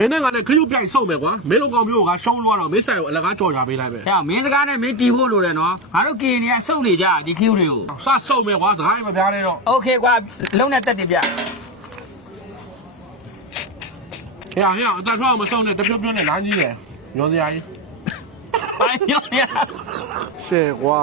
မင်းနဲ့ကလည်းခရုပြိုက်စုံမယ်ကွာမင်းတို့ကောင်မျိုးကရှုံးလို့တော့မင်းဆိုင်ကိုအလကားကြော်ကြပေးလိုက်ပဲဟဲ့မင်းစကားနဲ့မင်းတီးဖို့လိုတယ်နော်ငါတို့ကင်နေကစုံနေကြဒီခ Q တွေကိုစစုံမယ်ကွာစကားမပြားနဲ့တော့โอเคကွာလုံးနဲ့တက်တယ်ဗျဟဲ့အတန်ထွက်အောင်မစုံနဲ့တပြုတ်ပြုတ်နဲ့လမ်းကြီးတယ်ရောစရာကြီးဘာရောရရှေ့ကွာ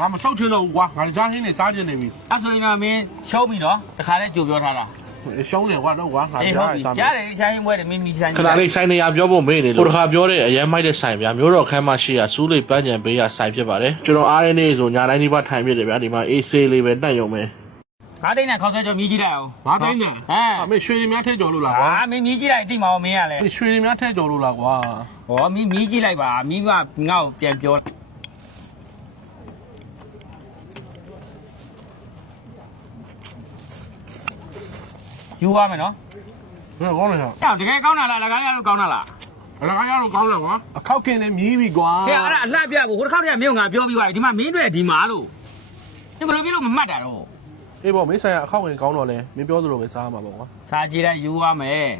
ငါမစောက်ချင်တော့ဘူးကွာငါကြားဟင်းနေစားချင်နေပြီအဲ့ဆိုရင်တော့မင်းရှုံးပြီနော်တခါလဲကြိုပြောထားတာရှုံးတယ်ကွာတော့ကွာငါကြားရစားရတယ်ချိုင်းပွဲတယ်မင်းမီဆိုင်ခဏလေးဆိုင်နေရပြောဖို့မေ့နေလို့တခါပြောတဲ့အရန်မိုက်တဲ့ဆိုင်ဗျာမျိုးတော်ခမ်းမရှိရစူးလေးပန်းကြံပေးရဆိုင်ဖြစ်ပါတယ်ကျွန်တော်အားရနေဆိုညာတိုင်းဒီဘထိုင်ပြတယ်ဗျာဒီမှာအေးဆေးလေးပဲတက်ရုံပဲငါးသိန်းနဲ့ခေါက်ဆွဲကြော်မြည်ကြည့်လိုက်အောင်ငါးသိန်းနဲ့မင်းရွှေရည်များထဲကြော်လို့လားကွာမင်းမြည်ကြည့်လိုက်သိမှာမင်းကလည်းရွှေရည်များထဲကြော်လို့လားကွာဟောမင်းမြည်ကြည့်လိုက်ပါမင်းကငါ့ကိုပြန်ပြောယူရမယ်နော်ဘယ်ကောင်းလဲဟာတကယ်ကောင်းတာလားလကားရလို့ကောင်းတာလားလကားရလို့ကောင်းတယ်ကွာအခောက်ခင်နဲ့မြည်ပြီကွာဟဲ့အဲ့ဒါအလှပြဖို့ဟိုတစ်ခေါက်တည်းကမင်းကငါပြောပြီးသွားပြီဒီမှာမင်းတွေဒီမှာလို့ဒီဘယ်လိုပြလို့မမှတ်တာတော့အေးပေါ့မင်းဆိုင်ကအခောက်ခင်ကောင်းတော့လဲမင်းပြောသလိုပဲစားမှာပေါ့ကွာစားကြည့်လိုက်ယူရမယ်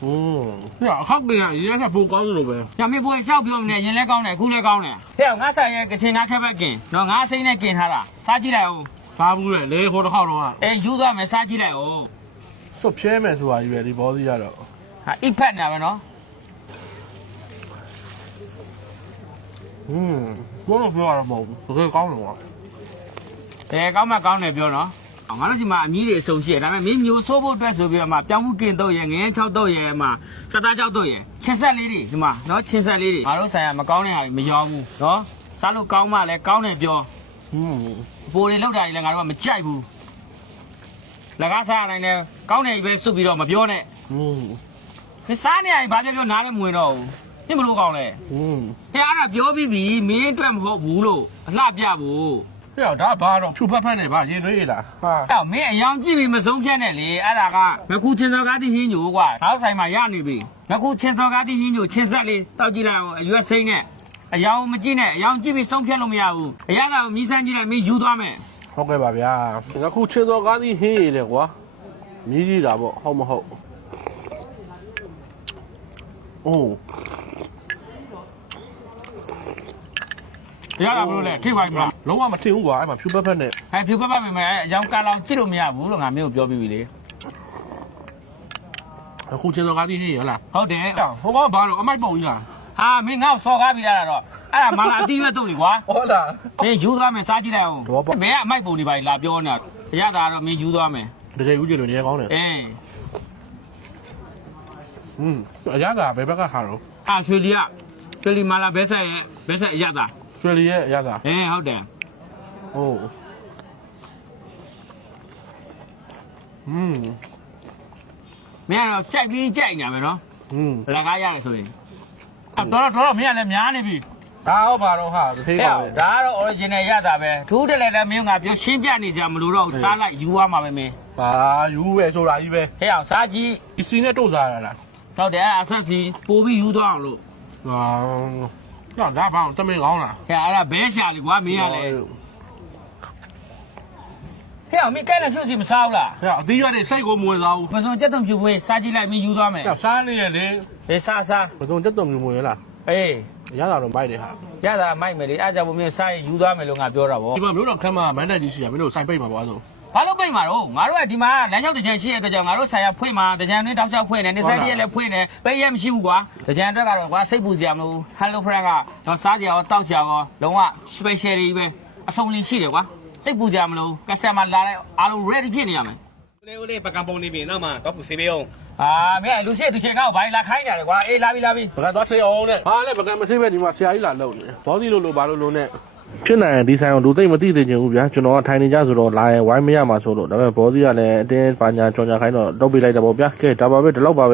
ဟင်းအခောက်ခင်ကအရင်ကပိုကောင်းလို့ပဲညမင်းဘွေလျှောက်ပြောနေရင်လဲကောင်းတယ်အခုလဲကောင်းတယ်ဟဲ့ငါဆိုင်ရဲ့ကချင်ငါခက်ဘက်ကင်နော်ငါစိမ့်နဲ့ကင်ထားတာစားကြည့်လိုက်အောင်စားဘူးလေဟိုတစ်ခေါက်တော့ယူသွားမယ်စားကြည့်လိုက်အောင်စွတ်ဖြဲမယ်ဆိုတာကြီးပဲဒီဘောစီရတော့ဟာအိဖက်နာပဲနော်ဘောတော့ပြောရတော့မဟုတ်ဘူးတကယ်ကောင်းတယ်ကွာကောင်းမှကောင်းတယ်ပြောနော်ငါတို့ဒီမှာအမြည်တွေအစုံရှိတယ်ဒါပေမဲ့မင်းမျိုးဆိုးဖို့အတွက်ဆိုပြီးတော့မှပြောင်းမှုကင်တော့ရငင်း6တော့ရမှာစက်သား6တော့ရချင်းဆက်လေးတွေဒီမှာနော်ချင်းဆက်လေးတွေငါတို့ဆိုင်ကမကောင်းတဲ့ဟာတွေမရောဘူးနော်စားလို့ကောင်းမှလည်းကောင်းတယ်ပြောပိုတွေလောက်တာကြီးလည်းငါတို့ကမကြိုက်ဘူးလကားစားနိုင်တယ်ကောင်းတယ်ပဲစွတ်ပြီးတော့မပြောနဲ့ဒီစားနေရင်ဘာပြောနားလည်းမဝင်တော့ဘူးนี่မလို့ကောင်းလဲဟဲ့အဲ့ဒါပြောပြီးပြီမင်းအတွက်မဟုတ်ဘူးလို့အလှပြဖို့ဟဲ့ဒါဘာတော့ဖြူဖက်ဖက်နေပါရင်သွေးလားဟာဟဲ့မင်းအယောင်ကြည့်ပြီးမဆုံးဖြတ်နဲ့လေအဲ့ဒါကငခုချင်းစော်ကားတိဟင်းညိုကွာနောက်ဆိုင်မှာရနေပြီငခုချင်းစော်ကားတိဟင်းညိုချင်းဆက်လေးတောက်ကြည့်လိုက်အောင်အရွက်စိမ့်နဲ့အယောင်မကြည့်နဲ့အယောင်ကြည့်ပြီးဆုံးဖြတ်လို့မရဘူးအရာကမြည်ဆန်းကြည့်လိုက်မင်းယူသွားမယ်ဟုတ်ကဲ့ပါဗျာငခုချင်းစော်ကားတိဟင်းရည်လေကွာမြည်ကြည့်တာပေါ့ဟုတ်မဟုတ်အိုးရတာဘလို့လဲထိပါ့မလားလုံးဝမထင်ဘူးကွာအဲ့မှာဖြူပတ်ဖက်နဲ့ဖြူပတ်ပတ်မယ်အယောင်ကာလောင်ကြည့်လို့မရဘူးလို့ငါမျိုးပြောပြီးပြီလေအခုချင်းစော်ကားတိဟင်းရလားဟုတ်တယ်ဟိုကောင်ဘာလို့အမိုက်ပုံကြီးလားဟာမင်းငါ့စော်ကားပြီးရတာတော့အဲ့ဒါမလာအတီးရွက်တုံးလေကွာဟုတ်လားမင်းယူသွားမယ်စားကြည့်လိုက်အောင်မင်းကအမိုက်ပုံတွေပါလာပြောနေတာရတာတော့မင်းယူသွားမယ်တကယ်ယူကြည့်လို့နေကောင်းတယ်အရသာဘယ်ဘက်ကခါတော့ရွှေလီမာလာဘဲဆက်အရသာရွှေလီရဲ့အရသာဟုတ်တယ်ဟုတ်မင်းကတော့ကြိုက်ပြီးကြိုက်နေမယ်နော်လကားရတယ်ဆိုရင်တော့မင်းကလည်းများနေပြီဒါဟုတ်ပါတော့ဟာဖေးပါပဲဒါကတော့ original ရတာပဲထူးတယ်လည်းမင်းကပြောရှင်းပြနေကြမလို့တော့စားလိုက်ယူသွားမှာပဲမင်းဘာယူပဲဆိုတာကြီးပဲဟဲ့အောင်စားကြည့်ဒီစီနဲ့တို့စားရလားဟုတ်တယ်အဆက်စီပို့ပြီးယူသွားအောင်လို့တော့ဒါဘာတမင်ကောင်းလားဟဲ့အဲ့ဒါဘဲရှာလေကွာမင်းကလည်းဟဲ့အောင်မင်းကဲလည်းဖြုတ်စီမစားဘူးလားဟဲ့အသီးရွက်တွေစိတ်ကိုမဝင်စားဘူးမစုံကြက်တုံဖြူပွေးစားကြည့်လိုက်မင်းယူသွားမယ်စားနေရလေစားမစုံကြက်တုံဖြူပွေးလားရတာတော့မိုက်တယ်ဟာရတာမိုက်မယ်လေအားကြောင့်မင်းစားရင်ယူသွားမယ်လို့ငါပြောတာဗောဒီမှာမျိုးတော့ခမ်းမမန်းတက်ကြီးရှိရမင်းတို့ဆိုင်ပိတ်မှာပေါ့အဲ့ဆိုဘာလို့ပိတ်မှာတော့ငါတို့ကဒီမှာလမ်းလျှောက်တကြံရှိရတဲ့ကြောင့်ငါတို့ဆိုင်ရဖွင့်မှာတကြံတွင်းတောက်လျှောက်ဖွင့်တယ်နေဆက်တည်းလည်းဖွင့်တယ်ပိတ်ရမရှိဘူးကွာတကြံအတွက်ကတော့ကွာစိတ်ပူစရာမလို Hello friend ကတော့စားကြရောတောက်ကြရောလုံးဝ special တွေပဲအဆုံးလင်းရှိတယ်ကွာစိတ်ပူကြမလို့ customer လာတဲ့အားလုံး ready ဖြစ်နေရမယ်ဦးလေးပကံပုံနေပြီနောက်မှတော့ပူစေပေးအောင်မင်းလူရှိသူချင်းကောက်ဘာလာခိုင်းကြတယ်ကွာအေးလာပြီပကံတော့ဆေးအောင်နဲ့ဟာလေပကံမဆေးပဲဒီမှာဆရာကြီးလာလုပ်နေတယ်ဘောဒီလို့ဘာလို့နဲ့ဖြစ်နိုင်ဒီဆိုင်ကိုလူသိမသိသေးချင်ဘူးဗျာကျွန်တော်ကထိုင်နေကြဆိုတော့လာရင်ဝိုင်းမရမှာဆိုလို့ဒါပေမဲ့ဘောဒီကလည်းအတင်းပါညာကြော်ညာခိုင်းတော့တုတ်ပေးလိုက်တာပေါ့ဗျာကဲဒါပါပဲဒီလောက်ပါပဲ